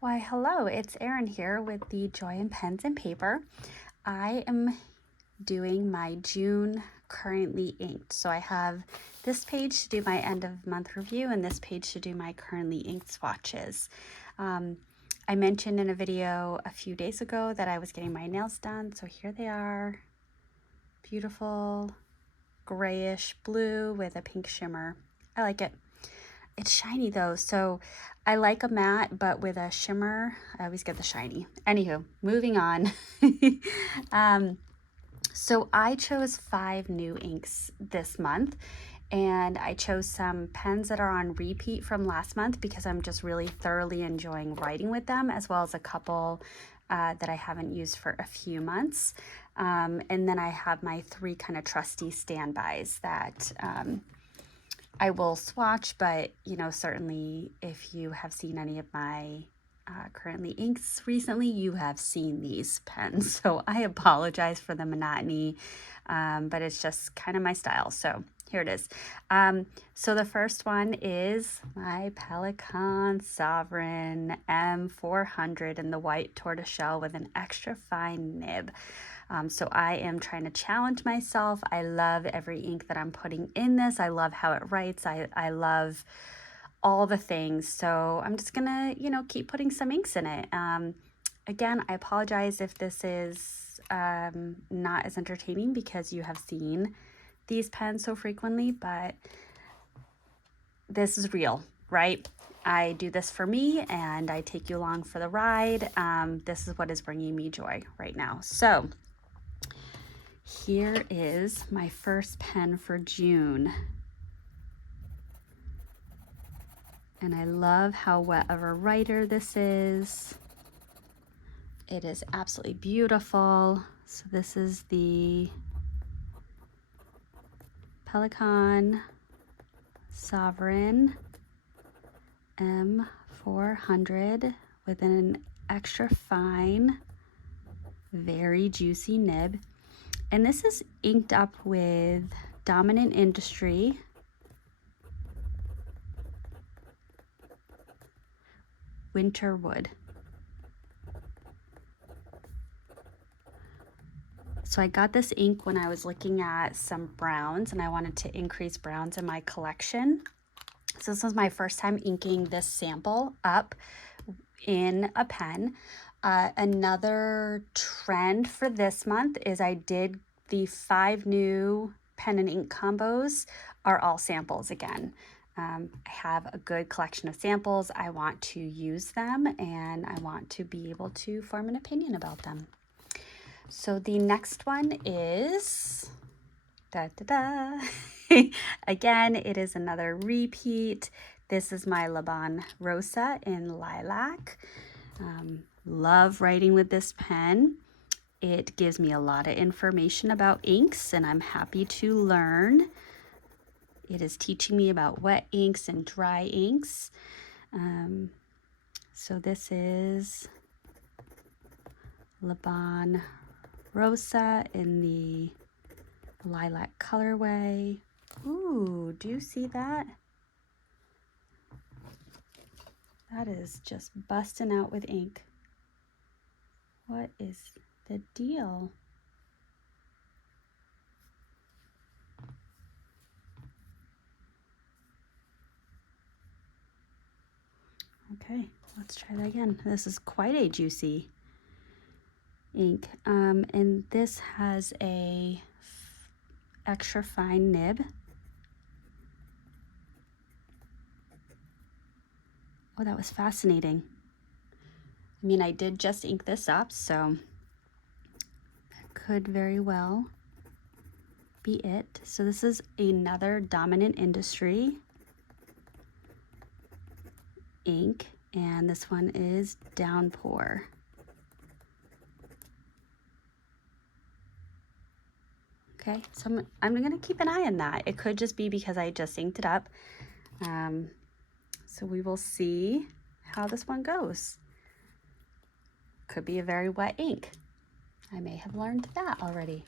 Why, hello, it's Erin here with the Joy in Pens and Paper. I am doing my June currently inked. So I have this page to do my end of month review and this page to do my currently inked swatches. I mentioned in a video a few days ago that I was getting my nails done. So here they are, beautiful grayish blue with a pink shimmer. I like it. It's shiny though, so I like a matte, but with a shimmer, I always get the shiny. Anywho, moving on. So I chose 5 new inks this month, and I chose some pens that are on repeat from last month because I'm just really thoroughly enjoying writing with them, as well as a couple that I haven't used for a few months. And then I have my 3 kind of trusty standbys that I will swatch, but certainly if you have seen any of my currently inks recently, you have seen these pens. So I apologize for the monotony, but it's just kind of my style. So here it is. So the first one is my Pelikan Sovereign M400 in the white tortoiseshell with an extra fine nib. So I am trying to challenge myself. I love every ink that I'm putting in this. I love how it writes. I love all the things. So I'm just gonna, keep putting some inks in it. Again, I apologize if this is not as entertaining because you have seen these pens so frequently, but this is real, right? I do this for me and I take you along for the ride. This is what is bringing me joy right now. So here is my first pen for June. And I love how wet of a writer this is. It is absolutely beautiful. So this is the Pelikan Sovereign M400 with an extra fine, very juicy nib. And this is inked up with Dominant Industry, Winter Wood. So I got this ink when I was looking at some browns and I wanted to increase browns in my collection. So this was my first time inking this sample up in a pen. Another trend for this month is I did the 5 new pen and ink combos are all samples again. I have a good collection of samples. I want to use them and I want to be able to form an opinion about them. So the next one is, again, it is another repeat. This is my Laban Rosa in lilac. Love writing with this pen. It gives me a lot of information about inks and I'm happy to learn. It is teaching me about wet inks and dry inks. So this is Laban Rosa in the lilac colorway. Ooh, do you see that? That is just busting out with ink. What is the deal? Okay, let's try that again. This is quite a juicy ink. And this has a extra fine nib. Oh, that was fascinating. I mean, I did just ink this up, so that could very well be it. So this is another Dominant Industry ink, and this one is Downpour. Okay, so I'm gonna keep an eye on that. It could just be because I just inked it up. So we will see how this one goes. Could be a very wet ink. I may have learned that already.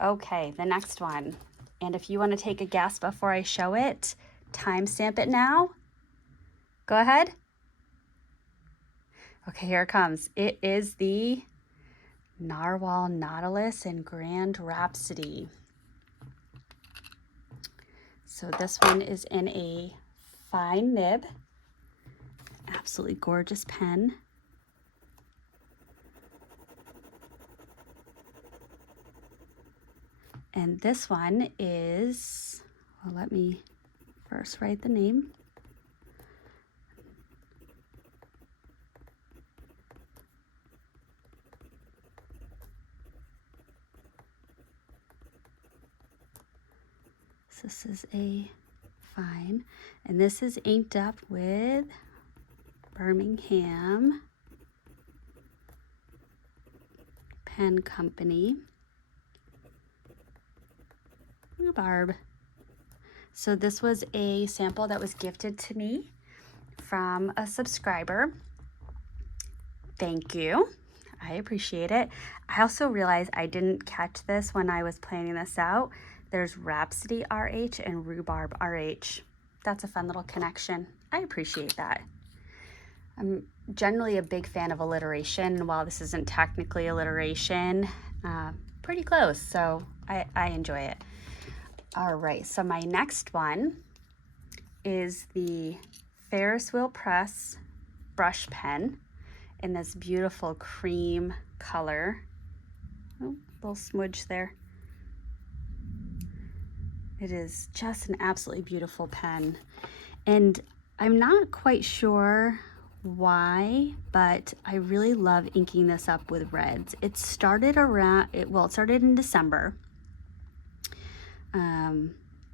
Okay, the next one. And if you want to take a guess before I show it, timestamp it now. Go ahead. Okay, here it comes. It is the Narwhal Nautilus in Grand Rhapsody. So this one is in a fine nib. Absolutely gorgeous pen. And this one is, well, let me first write the name. So this is a fine, and this is inked up with Birmingham Pen Company. Rhubarb. So this was a sample that was gifted to me from a subscriber. Thank you. I appreciate it. I also realized I didn't catch this when I was planning this out. There's Rhapsody RH and Rhubarb RH. That's a fun little connection. I appreciate that. I'm generally a big fan of alliteration. While this isn't technically alliteration, pretty close, so I enjoy it. All right, so my next one is the Ferris Wheel Press brush pen in this beautiful cream color. Oh, little smudge there. It is just an absolutely beautiful pen. And I'm not quite sure why, but I really love inking this up with reds. It started it started in December.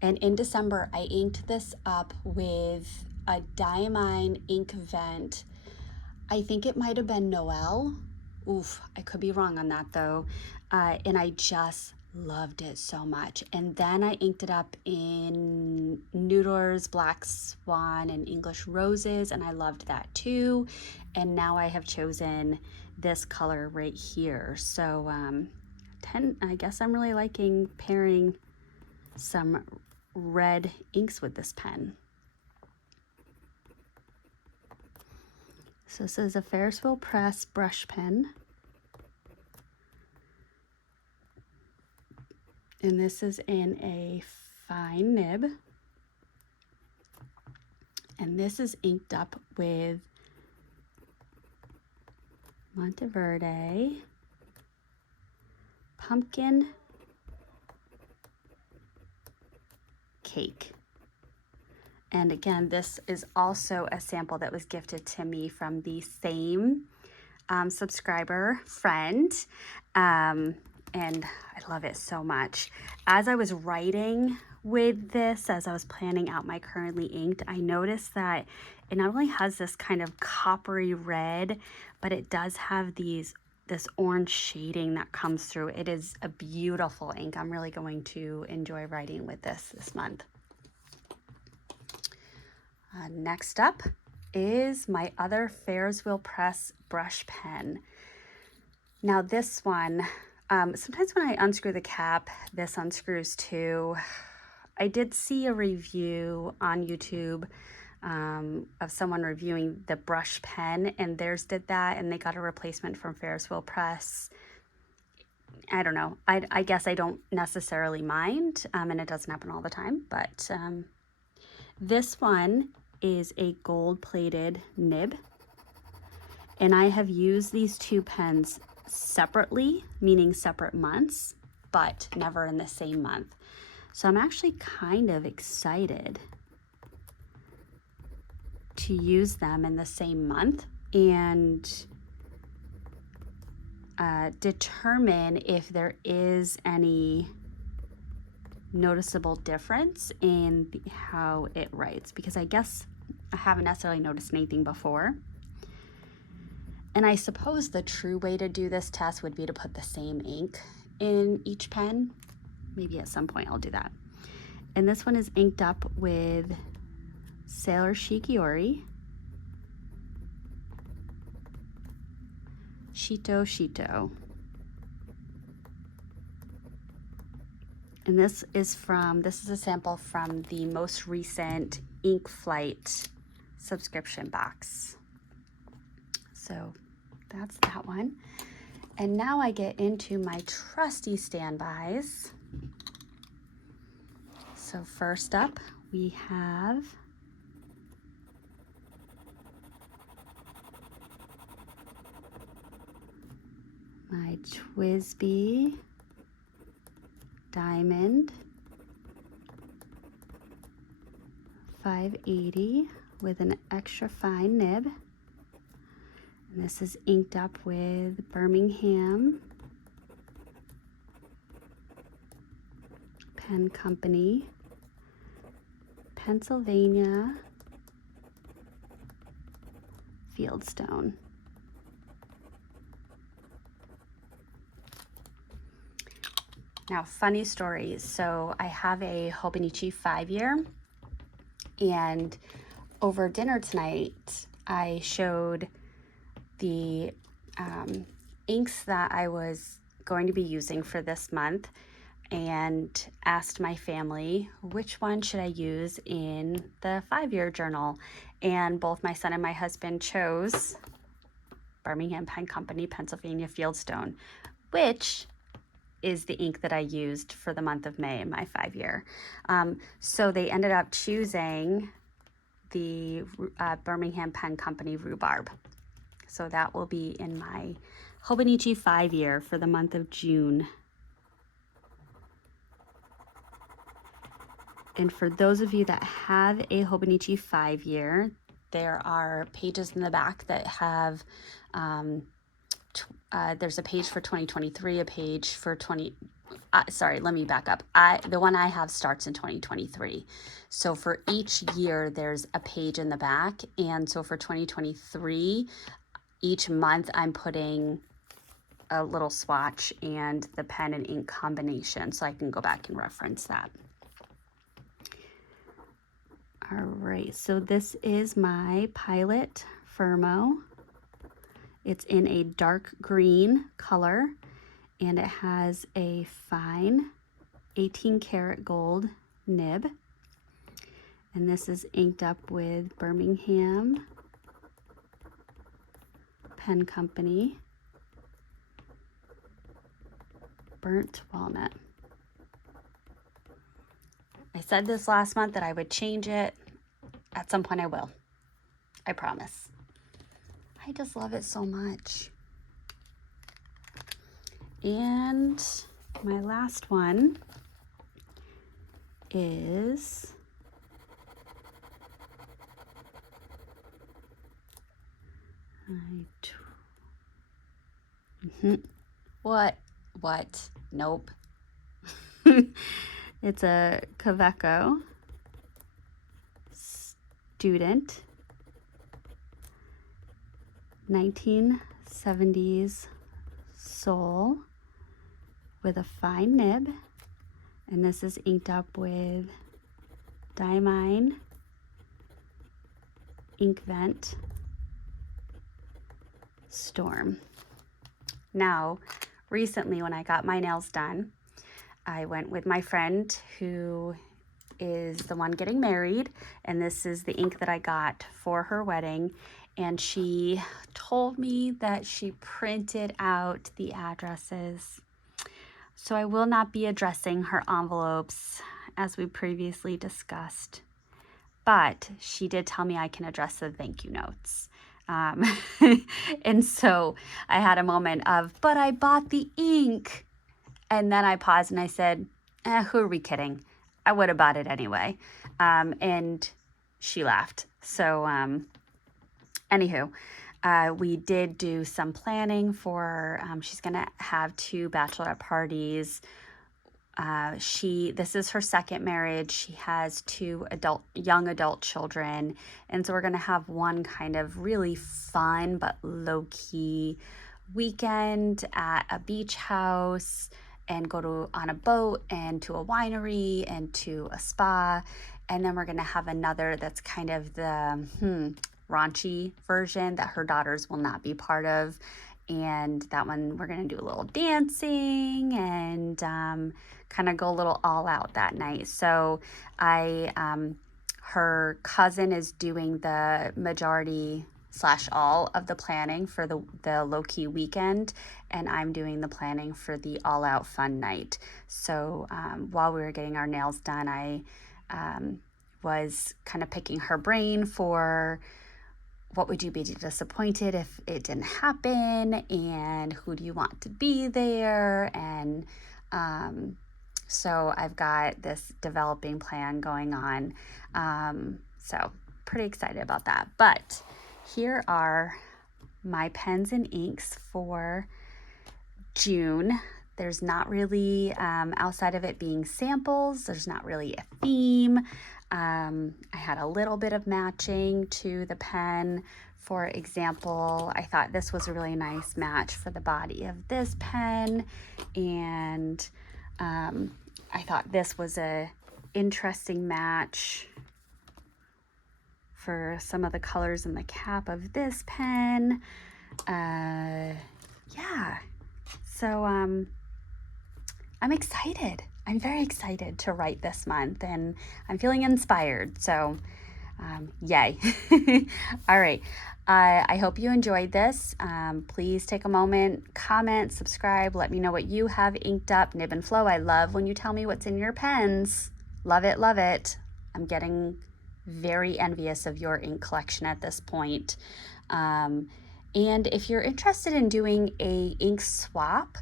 And in December, I inked this up with a Diamine ink vent. I think it might have been Noel. Oof, I could be wrong on that though. And I just loved it so much. And then I inked it up in Noodler's Black Swan and English Roses, and I loved that too. And now I have chosen this color right here. So I guess I'm really liking pairing some red inks with this pen. So this is a Ferris Wheel Press brush pen. And this is in a fine nib. And this is inked up with Monteverde, Pumpkin Cake. And again, this is also a sample that was gifted to me from the same subscriber friend. And I love it so much. As I was writing with this, as I was planning out my currently inked, I noticed that it not only has this kind of coppery red, but it does have this orange shading that comes through. It is a beautiful ink. I'm really going to enjoy writing with this month. Next up is my other Ferris Wheel Press brush pen. Now this one, sometimes when I unscrew the cap, this unscrews too. I did see a review on YouTube of someone reviewing the brush pen, and theirs did that, and they got a replacement from Ferris Wheel Press. I don't know. I guess I don't necessarily mind, and it doesn't happen all the time, but this one is a gold-plated nib, and I have used these two pens separately, meaning separate months, but never in the same month. So I'm actually kind of excited to use them in the same month and determine if there is any noticeable difference in how it writes, because I guess I haven't necessarily noticed anything before. And I suppose the true way to do this test would be to put the same ink in each pen. Maybe at some point I'll do that. And this one is inked up with Sailor Shikiori, Shito. And this is a sample from the most recent Ink Flight subscription box. So that's that one. And now I get into my trusty standbys. So first up, we have my TWSBI Diamond 580 with an extra fine nib. And this is inked up with Birmingham Pen Company, Pennsylvania Fieldstone. Now, funny stories. So I have a Hobonichi 5-year, and over dinner tonight, I showed the inks that I was going to be using for this month and asked my family which one should I use in the 5-year journal. And both my son and my husband chose Birmingham Pen Company, Pennsylvania Fieldstone, which is the ink that I used for the month of May in my 5-year. So they ended up choosing the Birmingham Pen Company Rhubarb. So that will be in my Hobonichi 5-year for the month of June. And for those of you that have a Hobonichi 5-year, there are pages in the back that have, there's a page for 2023, a page for sorry, let me back up. The one I have starts in 2023. So for each year, there's a page in the back. And so for 2023, each month I'm putting a little swatch and the pen and ink combination so I can go back and reference that. All right, so this is my Pilot Firmo. It's in a dark green color, and it has a fine 18 karat gold nib. And this is inked up with Birmingham Pen Company Burnt Walnut. I said this last month that I would change it. At some point I will. I promise. I just love it so much. And my last one is What? Nope. It's a Kaweco Student 1970s sole with a fine nib, and this is inked up with Diamine Ink Vent Storm. Now, recently when I got my nails done, I went with my friend who is the one getting married, and this is the ink that I got for her wedding, and she told me that she printed out the addresses. So I will not be addressing her envelopes as we previously discussed, but she did tell me I can address the thank you notes. And so I had a moment of, but I bought the ink. And then I paused and I said, who are we kidding? I would have bought it anyway. And she laughed. So anywho, we did do some planning for, she's going to have 2 bachelorette parties. This is her second marriage. She has 2 young adult children. And so we're going to have one kind of really fun but low-key weekend at a beach house, and go on a boat and to a winery and to a spa. And then we're going to have another that's kind of the raunchy version that her daughters will not be part of. And that one we're going to do a little dancing and kind of go a little all out that night. So her cousin is doing the majority slash all of the planning for the low-key weekend, and I'm doing the planning for the all-out fun night. So while we were getting our nails done, I was kind of picking her brain for what would you be disappointed if it didn't happen, and who do you want to be there, and so I've got this developing plan going on, so pretty excited about that. But here are my pens and inks for June. There's not really, outside of it being samples, there's not really a theme. I had a little bit of matching to the pen. For example, I thought this was a really nice match for the body of this pen, and I thought this was a interesting match for some of the colors in the cap of this pen. Yeah, so I'm excited. I'm very excited to write this month, and I'm feeling inspired, so yay. All right, I hope you enjoyed this. Please take a moment, comment, subscribe, let me know what you have inked up. Nib and Flow, I love when you tell me what's in your pens. Love it, love it. I'm getting very envious of your ink collection at this point. And if you're interested in doing a ink swap,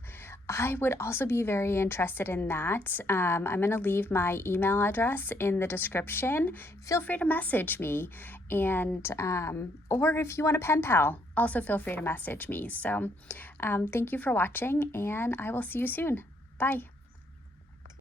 I would also be very interested in that. I'm going to leave my email address in the description. Feel free to message me, and or if you want a pen pal, also feel free to message me. So thank you for watching, and I will see you soon. Bye.